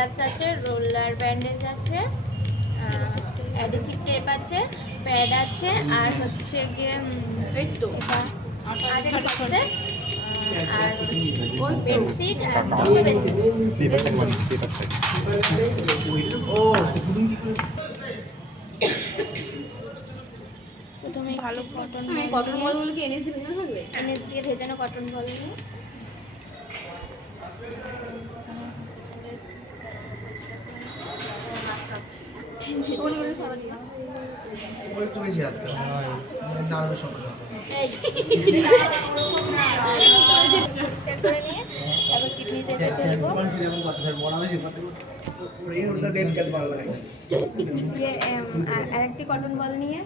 Gloves আছে, roller bandage আছে, adhesive tape আছে, প্যাড আছে, আর হচ্ছে গিয়ে আর পেন্সিল আর প্রথমে ভালো কটন বলগুলো কি এনএস দিয়ে ভেজানো থাকবে? এনএস দিয়ে ভেজানো কটন বল নিয়ে কিডনিতে ফেলবো, আরেকটি কটন বল নিয়ে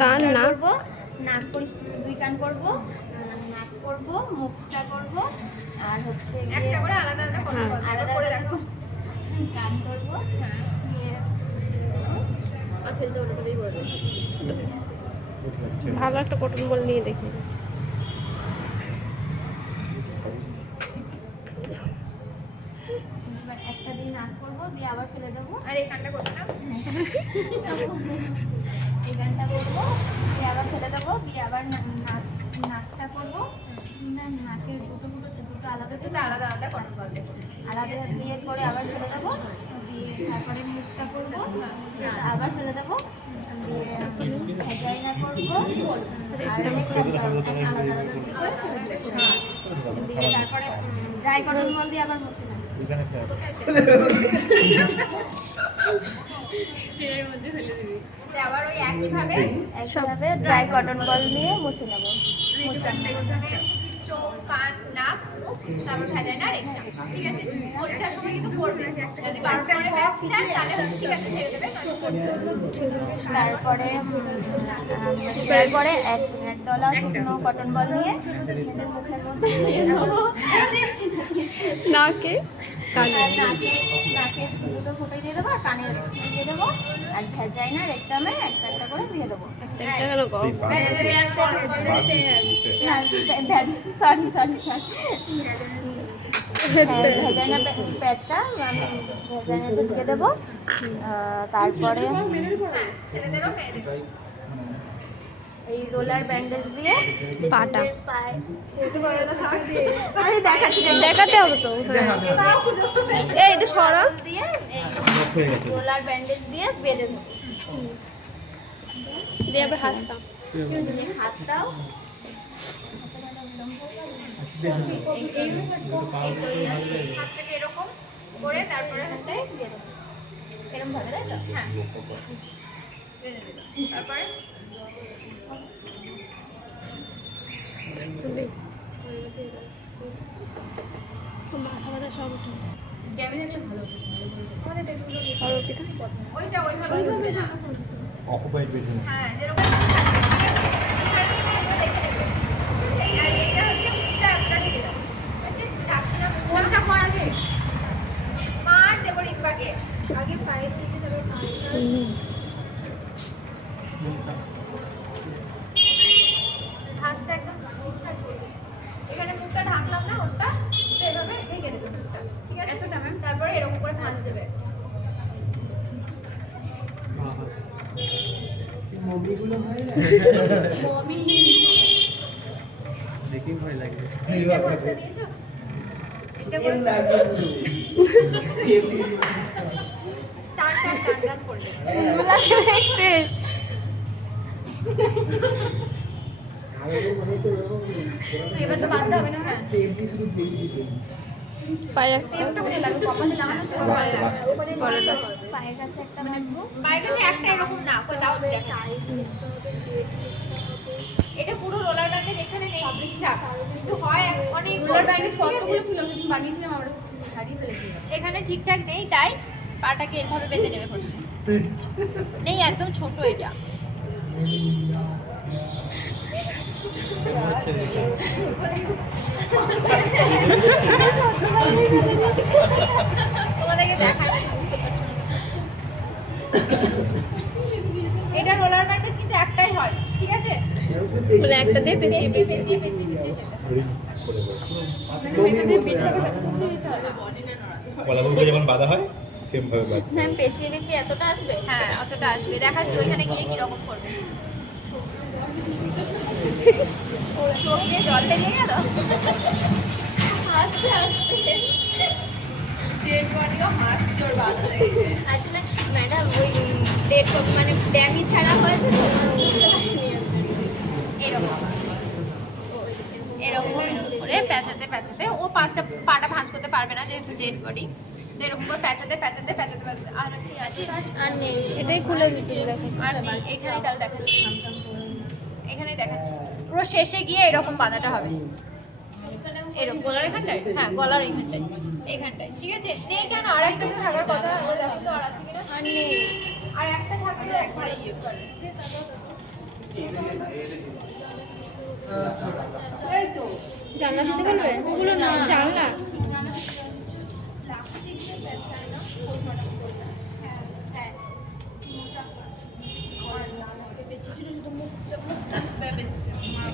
কান করবো, নাক দুই কান করবো, নাক করবো, মুখটা করবো, আর হচ্ছে একটা করে আলাদা আলাদা করে দেখো কান করবো, ভালো একটা কটন বল নিয়ে দেখি। একটা দিয়ে নাক করবো, দিয়ে আবার ফেলে দেবো, আর এই কানটা করবো না, এই গানটা করবো, দিয়ে আবার ফেলে দেবো, দিয়ে আবার নাকটা করবো, নাকের দুটো আলাদা আলাদা দিয়ে করে আবার ফেলে দেবো, দিয়ে তারপরে মুখটা করবো, আবার ফেলে দেবো, দিয়ে ভ্যাজাইনা করবো, দিয়ে তারপরে ড্রাই কটন বল দিয়ে আবার মুছে নেবো। আবার ওই একইভাবে ড্রাই কটন বল দিয়ে মুছে নেবো। চোখ, কান, নাক, মুখ, তারপর ভ্যাজাইনা রেখটা। ঠিক আছে? পরীক্ষার সময় কিন্তু পড়বে। যদি 12 পরে ব্যাক চান তাহলে ঠিক আছে ছেড়ে দেবে, নয়তো পড়তে হবে। তারপরে এক ডলা শুকনো কটন বল নিয়ে মুখের মধ্যে নাকে দুটো ফোঁটাই দিয়ে দেবো, আর কানে দিয়ে দেবো, আর ভ্যাজাইনা রেকটামে একটা করে দিয়ে দেবো। ভ্যাজাইনা প্যাডটা ভ্যাজাইনাতে দিয়ে দেবো, তারপরে এই রোলার ব্যান্ডেজ দিয়ে পাটা দেখাতে হবে তো, এইটা সরল দিয়ে রোলার ব্যান্ডেজ দিয়ে বেঁধে দেবো, দিয়ে আবার হাতটাও এরকম করে তারপরে হচ্ছে এরকম ভাবে, তাই তো? হ্যাঁ, তারপরে আগে পায়ের দিকে ঘাসটা একদম ঠিকঠাক করবে। এখানে মুখটা ঢাকলাম না, ওটা এভাবে ঢেকে দেবে মুখটা, ঠিক আছে? এতটা ম্যাম। তারপরে এরকম করে ভাঁজ দেবে। মমিগুলো ভয় লাগে, মমি দেখি ভয় লাগে। ভাঁজটা দিয়েছো? এটা বলছো টান করলে দেখতে এবার তো বাঁধতে হবে না। হ্যাঁ, পায়ের কাছে একটা বাঁধবো, পায়ের কাছে একটা এরকম না, কোথাও এটা পুরো রোলার ব্যান্ডেজ এখানে নেই ঠিকঠাক, কিন্তু হয় অনেক রোলার ব্যান্ডেজ কতগুলো ছিল সেদিন বানিয়েছিলাম আমরা, হারিয়ে ফেলেছিলাম। এখানে ঠিকঠাক নেই, তাই পাটাকে এভাবে বেঁধে নেবে প্রথমে। নেই, একদম ছোট এটা। তোমাদেরকে দেখায় না, বুঝতে পারছো না। এটা রোলার ব্যান্ডেজ কিন্তু একটাই হয়, ঠিক আছে? একটা দিয়ে পেঁচিয়ে কলাগুলো যখন বাঁধা হয় সেম ভাবে বাঁধা। ম্যাম পেঁচিয়ে পেঁচিয়ে এতটা আসবে? হ্যাঁ অতটা আসবে, দেখাচ্ছি ওইখানে গিয়ে কিরকম করবে। চোখ দিয়ে জল বেরিয়ে গেল। আস্তে আস্তে ডেড বডিও হাসছে ওর বাধা লেগেছে। আসলে ম্যাডাম ওই ডেট মানে ড্যামি ছাড়া হয়েছে তো এরকম এরকম করে প্যাঁচাতে প্যাঁচাতে ও পাঁচটা পাটা ভাঁজ করতে পারবে না যেহেতু ডেড বডি, তো এরকম করে প্যাঁচাতে প্যাঁচাতে প্যাঁচাতে প্যাঁচাতে আর কি আছে আর নেই, এটাই খুলে দিতে দেখো। আর নেই, এখানেই তাহলে দেখাচ্ছি, এখানেই দেখাচ্ছি পুরো শেষে গিয়ে এরকম বাঁধাটা হবে এরকম গলার এখানটায়? হ্যাঁ গলার এইখানটায় এইখানটায় ঠিক আছে। নেই কেন, আর একটা তো থাকার কথা, ও দেখো তো আর আছে কিনা, আর নেই। আর একটা থাকলে একবারে ইয়ে করে জানলা দিতে পারবে? ওগুলো না জানলা প্লাস্টিক দিয়ে পেঁচায় না পোস্টমর্টম করবে। হ্যাঁ হ্যাঁ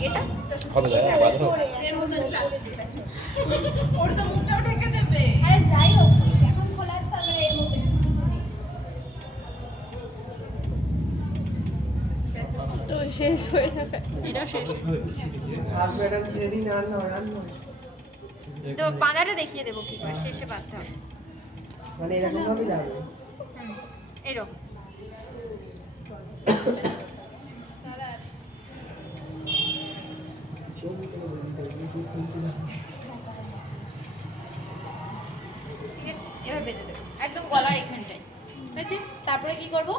এটা হবে না বাঁধা হবে। এর মধ্যে প্লাস্টিক দিবে, ওর তো মুখটাও ঢেকে দেবে। আরে যাই হোক এখন খোলা আছে তাহলে এর মধ্যে তো শেষ হয়ে যাবে। এটাও শেষ। আর ম্যাডাম ছেড়ে দিন, আর নয় আর নয়। তো বাঁধাটা দেখিয়ে দেবো কি করে শেষে বাঁধতে হবে। মানে এরকম ভাবে যাবে। এরকম ঠিক আছে, এবার বেঁধে দেবো একদম গলার এখানটায়, ঠিক আছে। তারপরে কি করবো,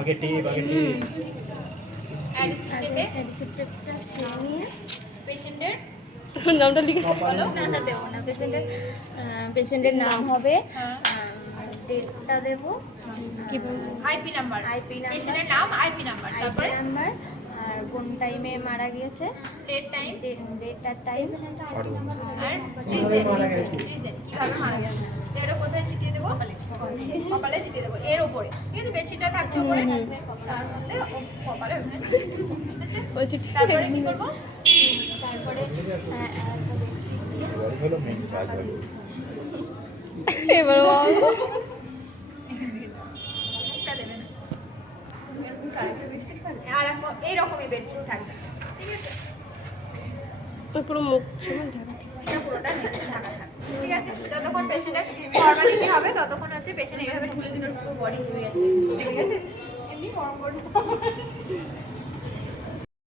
আগে টিপ আগে টিপ। অ্যাডিসিভ নিয়ে পেশেন্টের নামটা লিখে বলো। না না দেবো না, পেশেন্টের নাম হবে, হ্যাঁ ডেটটা দেবো, কি আইপি নাম্বার, IP নাম্বার। পেশেন্টের নাম আইপি নাম্বার, তারপরে নাম্বার আর কোন টাইমে মারা গিয়েছে, ডেট টাইম ডেটটার টাইম আর কিভাবে মারা গেছে। রিজন কিভাবে মারা গেছে। তো এটা কোথায় ছিটিয়ে দেবো, কপালে ছিটিয়ে দেবো এর উপরে, ঠিক আছে। বেডশিটটা থাকছে উপরে, তার মধ্যে কপালে ওখানে ছিটিয়ে দেবো, ঠিক আছে। তারপরে কি করবো, তারপরে বড় হলো মেন কাজ হবে। এবার মুখটা দেবে না, আর এইরকমই বেডশিট থাকবে, ঠিক আছে। পুরো মুখ সমান ঢাকা। এটা পুরোটা ঢাকা থাকবে, ঠিক আছে। যতক্ষণ পেশেন্টের ফর্মালিটি হবে ততক্ষণ হচ্ছে পেশেন্ট এইভাবে ঢুলে দিলে পুরো বডি হয়ে গেছে, ঠিক আছে। এমনি গরম করছে